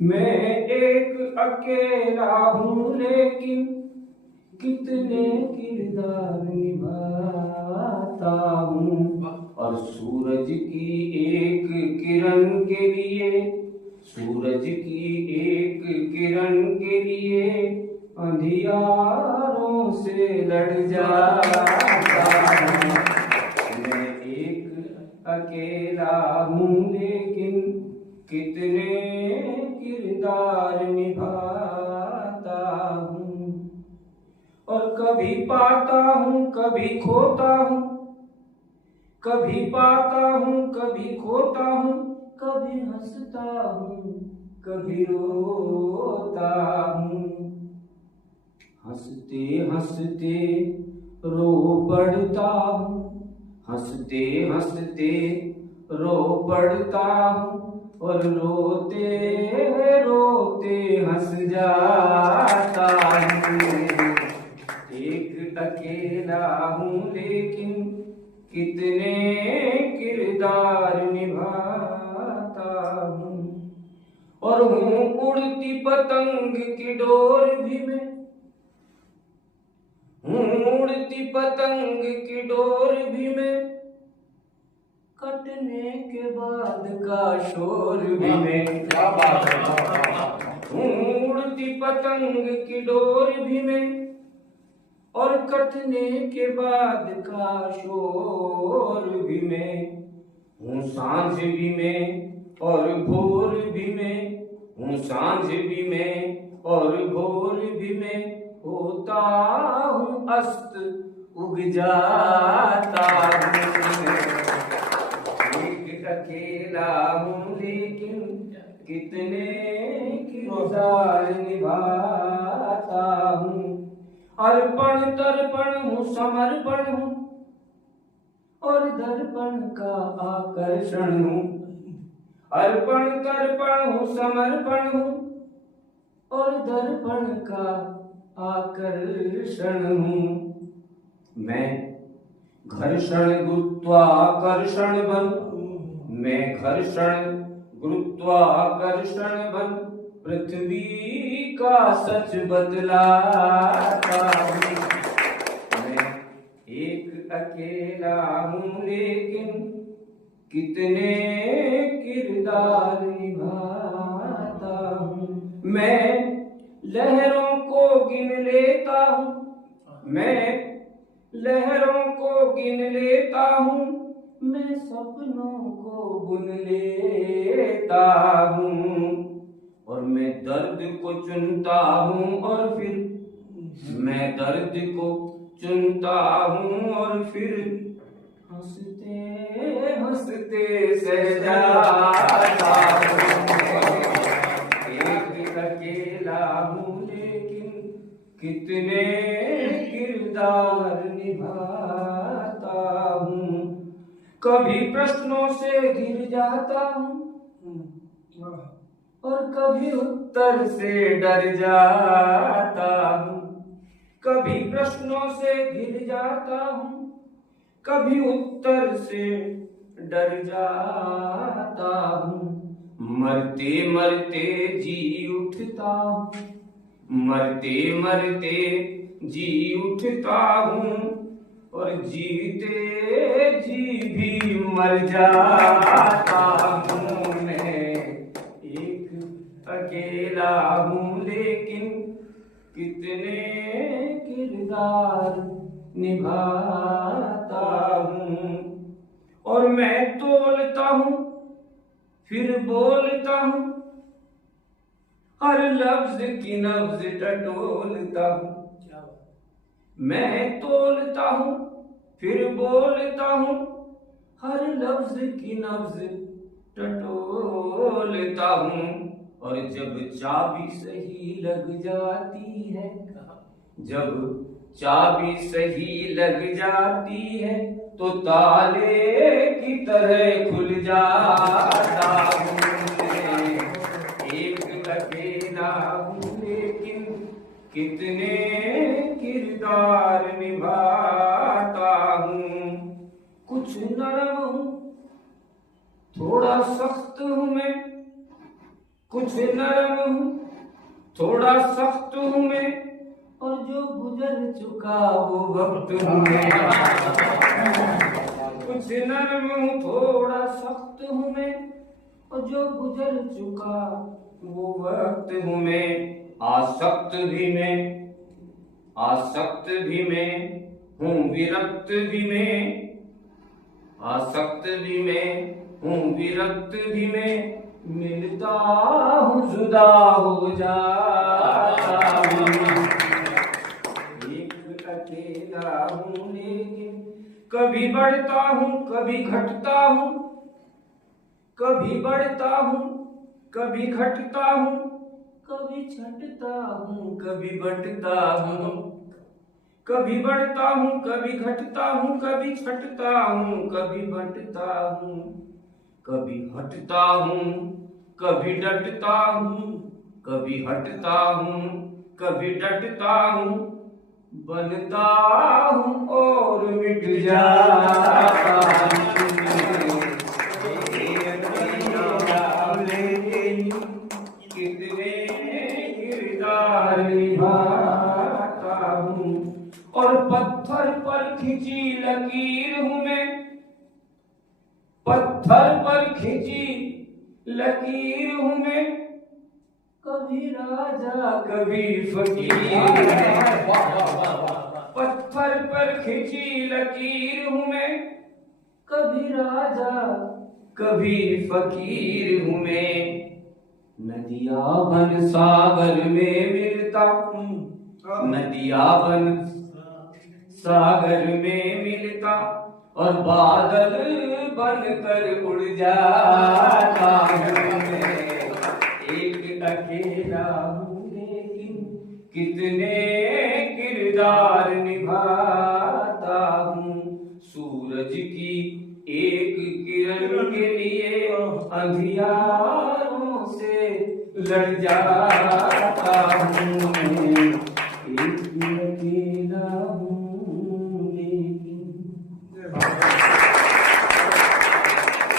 मैं एक अकेला हूँ लेकिन कितने किरदार निभाता हूँ। और सूरज की एक किरण के लिए, सूरज की एक किरण के लिए अंधियारों से लड़ जाता हूँ। मैं एक अकेला हूँ लेकिन कितने किरदार निभाता हूँ। और कभी पाता हूँ कभी खोता हूँ, कभी पाता हूँ कभी खोता हूँ, कभी हंसता हूँ कभी रोता हूँ। हंसते हंसते रो पड़ता हूँ, हंसते हंसते रो पड़ता हूँ, और रोते रोते हंस जाता हूँ। एक अकेला हूँ लेकिन कितने किरदार निभाता हूँ। और हूँ उड़ती पतंग की डोर भी मैं, हूँ उड़ती पतंग की डोर भी मैं, कटने के बाद का शोर भी मैं। क्या बात है। हूँ उड़ती पतंग की डोर भी मैं, और कटने के बाद का शोर भी मैं। हूँ सांझ भी मैं और भोर भी मैं, हूँ सांझ भी मैं और भोर भी मैं, होता हूँ अस्त उग जाता हूँ। एक अकेला हूँ लेकिन कितने किरदार निभाता हूँ। अर्पण तर्पण हूँ समर्पण हूँ, और दर्पण का आकर्षण हूँ। अर्पण तर्पण हूँ समर्पण हूँ, और दर्पण का आकर्षण हूँ। मैं घर्षण गुरुत्वाकर्षण बन, मैं घर्षण गुरुत्वाकर्षण बन, पृथ्वी का सच बतलाता हूँ। मैं एक अकेला हूँ लेकिन कितने किरदार निभाता हूँ। मैं लहरों को गिन लेता हूँ, मैं लहरों को गिन लेता हूँ, मैं सपनों को बुन लेता हूँ। और मैं दर्द को चुनता हूँ और फिर मैं दर्द को चुनता हूँ, और फिर हंसते हंसते सह जाता हूँ। एक अकेला हूँ लेकिन कितने किरदार निभाता हूँ। कभी प्रश्नों से घिर जाता हूँ, और कभी उत्तर से डर जाता हूँ। कभी प्रश्नों से घिर जाता हूँ, कभी उत्तर से डर जाता हूँ। मरते मरते जी उठता हूँ, मरते मरते जी उठता हूँ, और जीते जी भी मर जाता हूँ। मैं एक अकेला हूँ लेकिन कितने किरदार निभाता हूँ। और मैं तोलता हूँ फिर बोलता हूँ, हर लफ्ज की नब्ज टटोलता हूँ। मैं तोलता हूँ फिर बोलता हूँ, हर लफ्ज की नब्ज टटोलता हूँ। और जब चाबी सही लग जाती है, जब चाबी सही लग जाती है, तो ताले की तरह खुल जाता हूँ। एक अकेला हूँ लेकिन कितने किरदार निभाता हूँ। कुछ नरम हूँ थोड़ा सख्त हूँ मैं, कुछ नरम हूँ, थोड़ा सख्त हूँ मैं, और जो गुजर चुका वो वक्त हूँ मैं। कुछ नरम हूँ, थोड़ा सख्त हूँ मैं, और जो गुजर चुका वो वक्त हूँ मैं। आसक्त भी मैं, आसक्त भी मैं हूँ, विरक्त भी मैं, आसक्त भी मैं हूँ, विरक्त भी मैं। मिलता हूँ, जुदा हो जाता हूँ, एक अकेला हूँ लेकिन कभी बढ़ता हूँ, कभी घटता हूँ, कभी बढ़ता हूँ, कभी घटता हूँ, कभी छटता हूँ, कभी बटता हूँ, कभी बढ़ता हूँ, कभी घटता हूँ, कभी छटता हूँ, कभी बटता हूँ, कभी हटता हूँ, कभी डटता हूँ, कभी हटता हूँ, कभी डटता हूँ, बनता हूँ और मिट जाता हूँ। कितने किरदार निभाता हूँ, और पत्थर पर खिंची लकीर हूँ मैं, पत्थर पर खिंची लकीर हूँ मैं। कभी राजा कभी फकीर, पत्थर पर खिंची लकीर हूँ मैं, कभी राजा कभी फकीर हूँ मैं। नदिया बन सागर में मिलता हूँ, नदिया बन सागर में मिलता, और बादल बनकर उड़ जाता हूँ मैं। एक अकेला हूँ लेकिन कितने किरदार निभाता हूँ। सूरज की एक किरण के लिए अंधियारों से लड़ जाता हूँ।